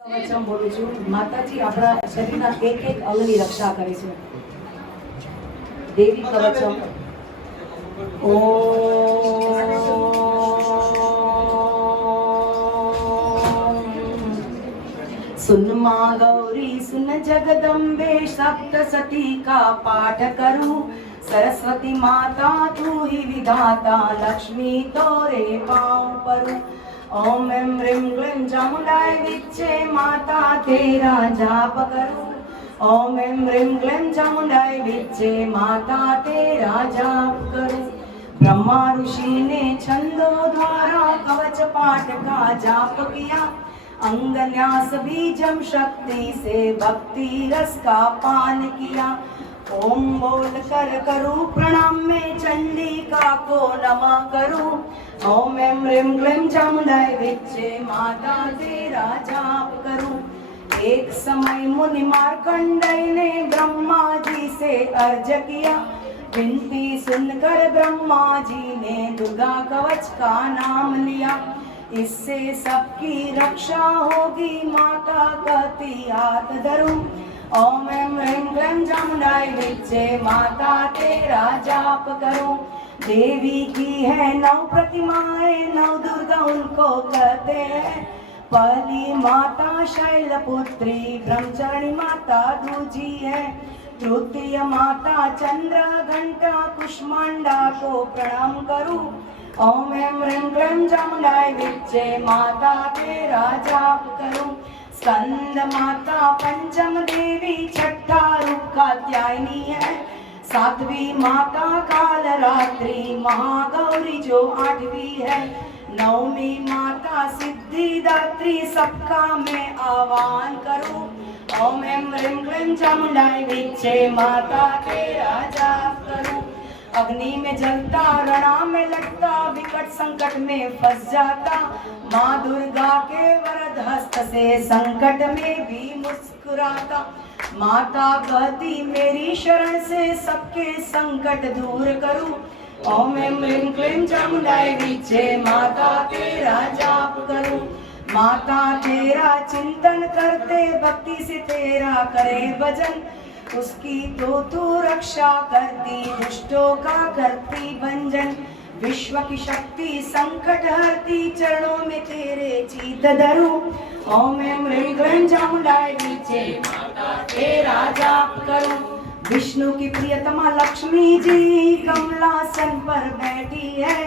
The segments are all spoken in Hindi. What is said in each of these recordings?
કવચમ બોલું છું. માતાજી આપણા શરીરના એક એક અંગની રક્ષા કરે છે. દેવી કવચમ. सुन माँ गौरी सुन जगदम्बे सप्तशती का पाठ करूं. सरस्वती माता तू ही विधाता लक्ष्मी तोरे पाँव परूं. ओम एम ह्रीं क्लीं चामुंडाय विच्चे माता तेरा जाप करूं. ओम एम ह्रीं क्लीं चामुंडाय विच्चे माता तेरा जाप करूं. ब्रह्मा ऋषि ने छंदों द्वारा कवच पाठ का जाप किया. अंगन्यास बीजम शक्ति से भक्ति रस का पान किया. ओम बोल कर करूं प्रणाम में चंडिका को नमः करूं. ओम एम ह्रीं क्लीं चामुंडाय विच्चे माता तेरा जाप करूं. एक समय मुनि मार्कंडेय ने ब्रह्मा जी से अर्ज किया. विनती सुनकर ब्रह्मा जी ने दुर्गा कवच का नाम लिया. इससे सबकी रक्षा होगी माता कहती हाथ धरूं. ओम एम ह्रीं क्लीं चामुंडाय विच्चे माता तेरा जाप करूं. देवी की है 9 प्रतिमाएं 9 दुर्गा उनको कहते हैं. पहली माता शैलपुत्री ब्रह्मचारिणी माता दूजी है. तृतीय माता चंद्र घंटा कुष्मांडा को प्रणाम करूं. ओम एम ह्रीं क्लीं चामुंडाय विच्चे माता तेरा जाप करूं. स्कंद माता पंचम देवी छठा रूप कात्यायनी है. सातवीं माता कालरात्रि महागौरी जो 8वीं है. 9वीं माता सिद्धिदात्री सबका मैं आह्वान करूं. ओम एम ह्रीं क्लीं चामुंडाय विच्चे माता तेरा जाप करूं. अग्नि में जलता रणा में लगता विकट संकट में फंस जाता. माँ दुर्गा के वरद हस्त से संकट में भी मुस्कुराता. माता कहती मेरी शरण से सबके संकट दूर करूं. ओम एम ह्रीं क्लीं चामुंडाय विच्चे माता तेरा जाप करूं. माता तेरा चिंतन करते भक्ति से तेरा करे भजन. उसकी तो तू रक्षा करती दुष्टों का करती भंजन. विश्व की शक्ति संकट हरती चरणों में तेरे चीत धरूं. ओम एम ह्रीं क्लीं चामुंडाय विच्चे माता तेरा जाप करूं. विष्णु की प्रियतमा लक्ष्मी जी कमलासन पर बैठी है.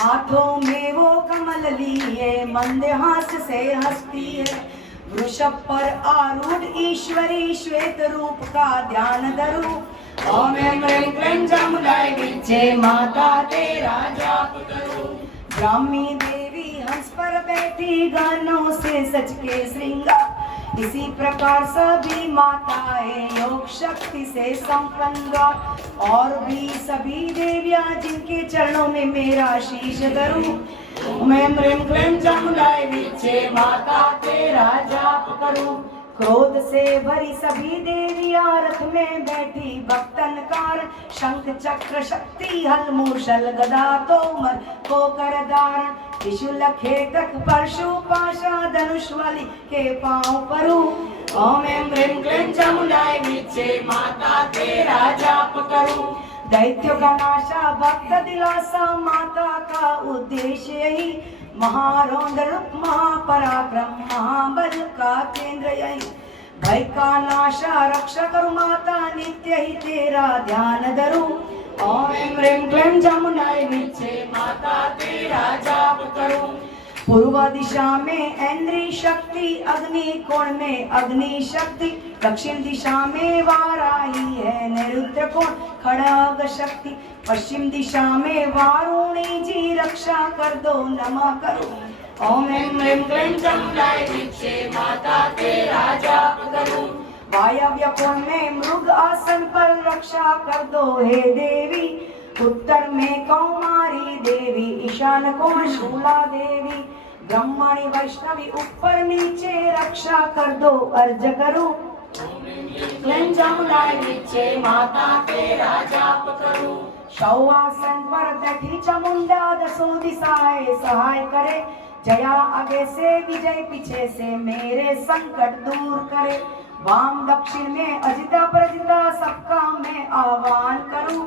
हाथों में वो कमल लिए मंदहास से हंसती है. वृषभ पर आरूढ़ ईश्वरी श्वेत रूप का ध्यान धरूं. ओम एम ह्रीं क्लीं चामुंडाय विच्चे माता तेरा जाप करूं. ब्राह्मी देवी हंस पर बैठी गानों से सच के श्रृंगार. इसी प्रकार सभी माताएं योग शक्ति से संपन्न और भी सभी देवियां जिनके चरणों में मेरा शीश धरूं. ओम एम ह्रीं क्लीं चामुंडाय विच्चे माता तेरा जाप करूं. क्रोध से भरी सभी देवियां रथ में बैठी भक्तन कार. शंख चक्र शक्ति हल मूषल गदा तोमर होकर धारण. त्रिशूल खेटक परशु पाशा धनुष वाली के पांव परूं. ओम एम ह्रीं क्लीं चामुंडाय विच्चे माता तेरा जाप करूं. दैत्यों का नाशा भक्त दिलासा माता का उद्देश्य यही. महारौद्र रूप महापराक्रम महाबल का केंद्र यही. भय का नाशा रक्षा करूं माता नित्य ही तेरा ध्यान धरूं. ओम एम ह्रीं क्लीं चामुंडाय विच्चे माता तेरा जाप करूं. पूर्व दिशा में ऐन्द्री शक्ति अग्नि कोण में अग्नि शक्ति. दक्षिण दिशा में वाराही है निरुद्र कोण खड्ग शक्ति. पश्चिम दिशा में वारुणी जी रक्षा कर दो नमः करो. ओम एम ह्रीं क्लीं चामुंडाय विच्चे माता तेरा जाप करूं. वायव्य कोण में मृग आसन पर रक्षा कर दो हे देवी. उत्तर में कौमारी देवी ईशान कोण शूला देवी. ब्रह्मणी वैष्णवी ऊपर नीचे रक्षा कर दो अर्ज करूं. क्लीं चामुंडाय विच्चे माता तेरा जाप करूं. शौआसन पर बैठी चामुंडा दसों दिशाएं सहाय करे. जया आगे से विजय पीछे से मेरे संकट दूर करे। वाम दक्षिण में अजिता प्रजिता सबका मैं आह्वान करूं।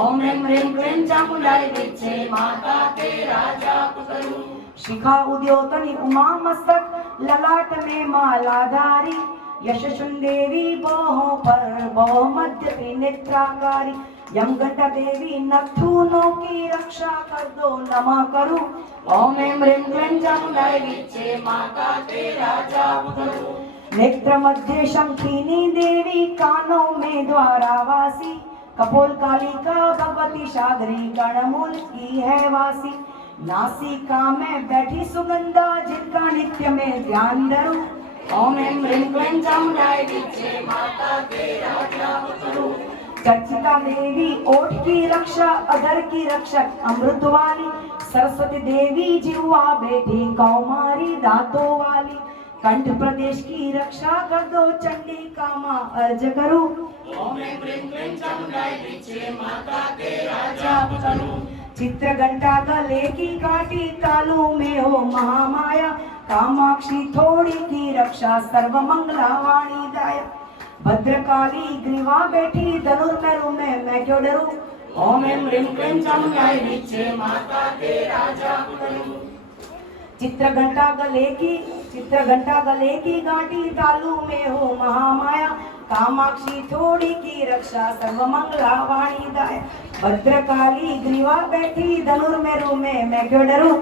ओम ह्रीं ह्रीं क्लीं चामुंडाय विद्ये माता तेरा जाप करूं। शिखा उद्योतनी उमा मस्तक ललाट में मालाधारी। यशस्विनी देवी बाहों पर बहु मध्य त्रिनेत्राकारी। यमगंटा देवी नथुनों की रक्षा कर दो नमा करूं। ओम ह्रीं ह्रीं क्लीं चामुंडाय विद्ये माता तेरा जाप करूं। नेत्र मध्य शंखिनी देवी कानों में द्वारावासी। कपोल कालिका भगवती शागरी गणमूल की है वासी। नासिका में बैठी सुगंधा जिनका नित्य में ध्यान धरूं। ओम ह्रीं ह्रीं क्लीं चामुंडाय विद्ये माता तेरा जाप करूं। चर्चिता देवी ओठ की रक्षा अधर की रक्षक अमृत वाली। सरस्वती देवी जिह्वा बैठी कौमारी दांतों वाली। कंठ प्रदेश की रक्षा कर दो चंडिका मां अर्ज करूं। ओम ह्रीं ह्रीं क्लीं चामुंडाय विद्ये माता तेरा जाप करूं। चित्र घंटा गले की काटी तालू में हो महामाया। कामाक्षी थोड़ी की रक्षा सर्व मंगला वाणी दाया। भद्रकाली ग्रीवा बैठी धनुर्मेरु में मैं क्यों डरूं। ओम ह्रीं ह्रीं क्लीं चामुंडाय विद्ये माता तेरा जाप करूं। चित्र घंटा गले की गांठी तालू में हो महामाया। कामाक्षी थोड़ी की रक्षा सर्व मंगला वाणी दाया। भद्रकाली ग्रीवा बैठी धनुर्मेरु में मैं क्यों डरूं।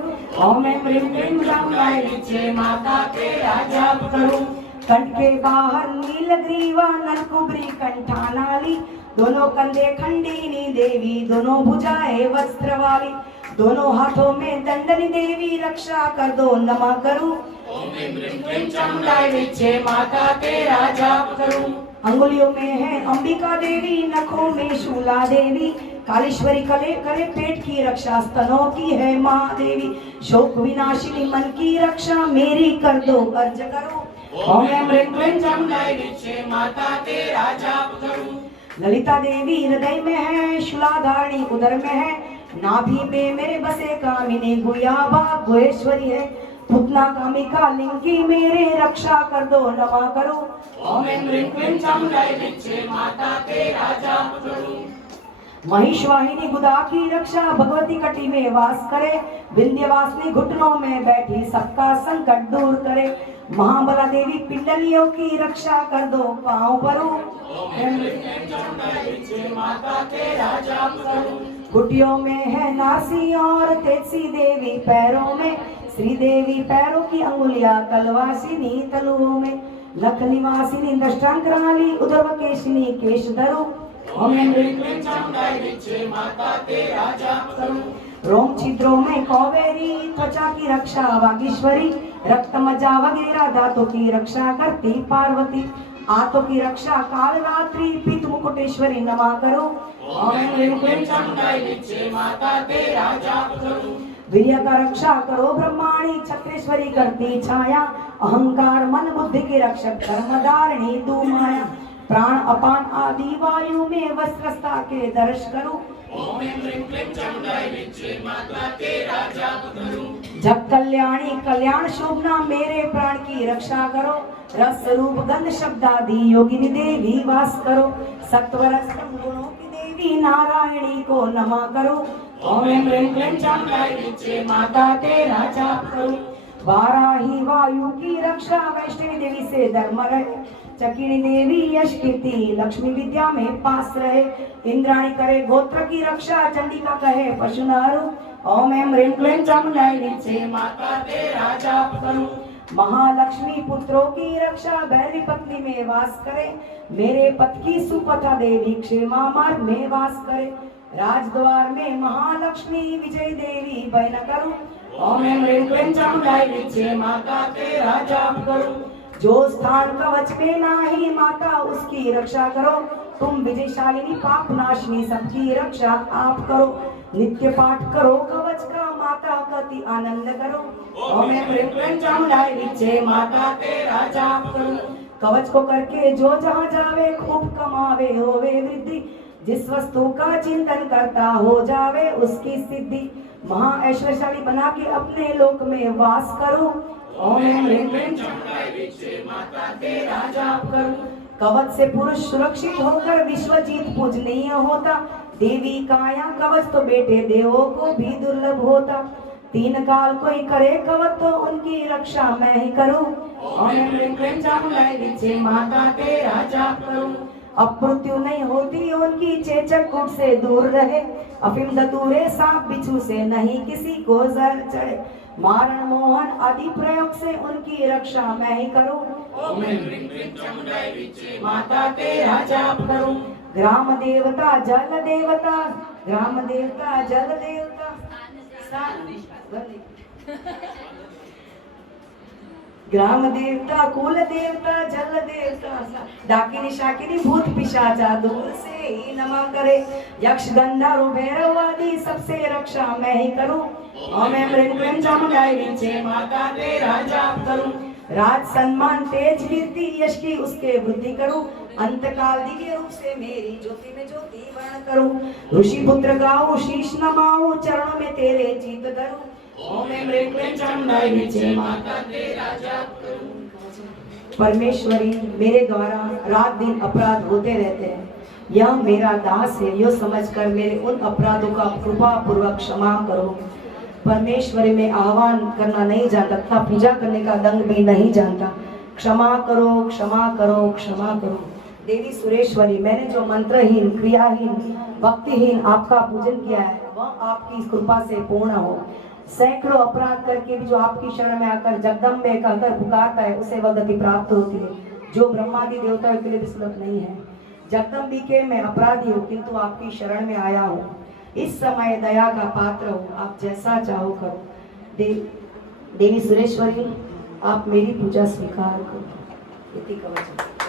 ओम ह्रीं ह्रीं चामुंडाय विद्ये माता तेरा जाप करूं। कंठ के बाहर नीलग्रीवा नलकुबरी कंठानाली। दोनों कंधे खंडिनी देवी दोनों भुजाएं वस्त्र वाली। दोनों हाथों में दंडनी देवी रक्षा कर दो नमा करूं। ओम ह्रीं ह्रीं क्लीं चामुंडाय विद्ये माता तेरा जाप करूं। अंगुलियों में है अंबिका देवी नखों में शूला देवी। कालेश्वरी कले करे पेट की रक्षा स्तनों की है माँ देवी। शोक विनाशिनी मन की रक्षा मेरी कर दो अर्ज करो। ओम ह्रीं क्लीं चामुंडाय विद्ये माता तेरा जाप करूं। ललिता देवी हृदय में है शूलाधारिणी उदर में है। नाभि में मेरे बसे कामिनी गुयाबा गुहेश्वरी है। पुतना कामिका लिंगी मेरे रक्षा कर दो नमा करो। ओम ह्रीं क्लीं चामुंडाय विद्ये माता तेरा जाप करूं। महिषवाहिनी गुदा की रक्षा भगवती कटी में वास करे। विंध्यवासिनी घुटनों में बैठी सबका संकट दूर करे। महाबला देवी पिंडलियों की रक्षा कर दो पांव भरो। ओम ह्रीं क्लीं चामुंडाय विद्ये माता तेरा जाप करूं। घुटियों में है नासी और तेजसी देवी पैरों में। श्री देवी पैरों की अंगुलियां कलवासिनी तलुओं में। लख निवासिनी दष्टांतराली उदरवकेशिनी केश धरो। ओम ह्रीं क्लीं चामुंडाय विद्ये माता तेरा जाप करूं। रोम छिद्रों में कौवेरी त्वचा की रक्षा वागीश्वरी। रक्त मज्जा वगैरह दांतों की रक्षा करती पार्वती। आंतों की रक्षा काल रात्रि पीत मुकुटेश्वरी नमा करो। ओम ह्रीं क्लीं चामुंडाय विद्ये माता तेरा जाप करूं। वीर्य का रक्षा करो ब्रह्माणी छत्रेश्वरी करती छाया। अहंकार मन बुद्धि की रक्षक धर्मधारिणी तू माया। प्राण अपान आदि वायु में वस्त्रस्था के दर्श करो। ओम ह्रीं क्लीं चामुंडाय विद्ये माता तेरा जाप करूं। जब कल्याणी कल्याण शोभना मेरे प्राण की रक्षा करो। रस रूप गंध शब्द आदि योगिनी देवी वास करो। सत्वर गुणों की देवी नारायणी को नमा करो। ओम ह्रीं क्लीं चामुंडाय विद्ये माता तेरा जाप करूं। वाराही वायु की रक्षा वैष्णवी देवी से धर्म रहे। चकिनी देवी यश कीर्ति लक्ष्मी विद्या में पास रहे। इंद्राणी करे गोत्र की रक्षा चंडिका कहे पशुनारु। ओम ह्रीं क्लीं चामुंडाय विद्ये माता तेरा जाप करूं। महालक्ष्मी पुत्रों की रक्षा भैरवी पत्नी में वास करे। मेरे पथ की सुपथा देवी क्षेमा मार्ग में वास करे। राजद्वार में महालक्ष्मी विजय देवी बहन करूं। ओम ह्रीं क्लीं चामुंडाय विद्ये माता तेरा जाप करूं। जो स्थान कवच में नाही माता उसकी रक्षा करो। तुम विजयशालिनी पाप नाशिनी सबकी रक्षा आप करो। नित्य पाठ करो कवच का माता कति आनंद करो। ओम ह्रीं क्लीं चामुंडाय विद्ये माता तेरा जाप करूं। कवच को करके जो जहाँ जावे खूब कमावे होवे वृद्धि। जिस वस्तु का चिंतन करता हो जावे उसकी सिद्धि। महा ऐश्वर्यशाली बना के अपने लोक में वास करूं। ओम ऐं ह्रीं क्लीं चामुंडाई विचे माता तेरा जाप करूं। कवच से पुरुष सुरक्षित होकर विश्व जीत पूजनीय होता। देवी काया कवच तो बेटे देवों को भी दुर्लभ होता। तीन काल कोई करे कवच तो उनकी रक्षा मैं ही करूं। ओम ऐं ह्रीं क्लीं चामुंडाई विचे माता तेरा जाप करूं। अपमृत्यु नहीं होती उनकी, चेचक कूट से दूर रहे। अफीम धतूरे सांप बिच्छू से नहीं किसी को जहर चढ़े। मारण मोहन आदि प्रयोग से उनकी रक्षा मैं ही करूं। ओम ऐं ह्रीं क्लीं चामुंडाई विचे माता तेरा जाप करूं। ग्राम देवता जल देवता, ग्राम देवता जल देवता, ग्राम देवता कुल देवता जल देवता, डाकिनी शाकिनी भूत पिशाचा दूर से ही नमः करे। यक्ष गंधर्व भैरव आदि सबसे रक्षा मैं ही करूं। ओम ऐं ह्रीं क्लीं चामुंडाई विचे माता तेरा जाप करूं। राज सम्मान तेज कीर्ति यश की उसके वृद्धि करूं। अंतकाल दिव्य रूप से मेरी ज्योति में ज्योति वर्ण करूं। ऋषि पुत्र गाऊं शीश नमाऊं, चरणों में तेरे चित धरूं। ओम ऐं ह्रीं क्लीं चामुंडाई विचे माता तेरा जाप करूं। परमेश्वरी, मेरे द्वारा रात दिन अपराध होते रहते हैं। यह मेरा दास है, यो समझकर मेरे उन अपराधों का कृपा पूर्वक क्षमा करो। परमेश्वरी, मैं आह्वान करना नहीं जानता तथा पूजा करने का दंग भी नहीं जानता। क्षमा करो, क्षमा करो, क्षमा करो। देवी सुरेश्वरी, मैंने जो मंत्रहीन, क्रियाहीन, भक्तिहीन आपका पूजन किया है वह आपकी कृपा से पूर्ण हो। सैकड़ों अपराध करके भी जो आपकी शरण में आकर जगदम्बे कहकर पुकारता है उसे वह गति प्राप्त होती है, जो ब्रह्मादि देवताओं के लिए भी सुलभ नहीं है। जगदम्बिके मैं अपराधी हूँ किंतु आपकी शरण में आया हूँ। इस समय दया का पात्र हो, आप जैसा चाहो करो। देवी सुरेश्वरी, आप मेरी पूजा स्वीकार करो। इति कवचम्।